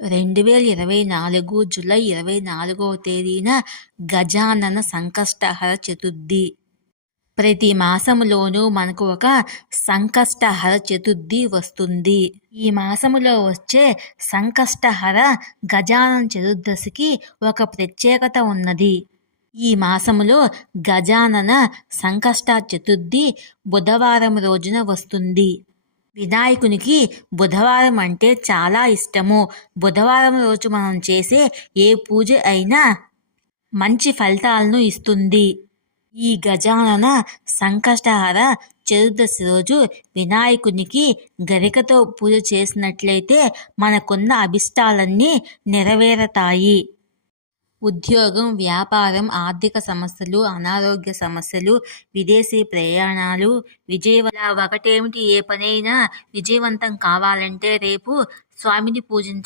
2024 July 24వ తేదీన గజానన సంకష్టహర చతుర్థి. ప్రతి మాసములోనూ మనకు ఒక సంకష్టహర చతుర్థి వస్తుంది. ఈ మాసములో వచ్చే సంకష్టహర గజానన చతుర్దశికి ఒక ప్రత్యేకత ఉన్నది. ఈ మాసములో గజానన సంకష్ట చతుర్థి బుధవారం రోజున వస్తుంది. వినాయకునికి బుధవారం అంటే చాలా ఇష్టము. బుధవారం రోజు మనం చేసే ఏ పూజ అయినా మంచి ఫలితాలను ఇస్తుంది. ఈ గజానన సంకష్టహర చతుర్దశి రోజు వినాయకునికి గరికతో పూజ చేసినట్లయితే మనకున్న అభిష్టాలన్నీ నెరవేరతాయి. ఉద్యోగం, వ్యాపారం, ఆర్థిక సమస్యలు, అనారోగ్య సమస్యలు, విదేశీ ప్రయాణాలు, ఒకటేమిటి ఏ పనైనా విజయవంతం కావాలంటే రేపు స్వామిని పూజించ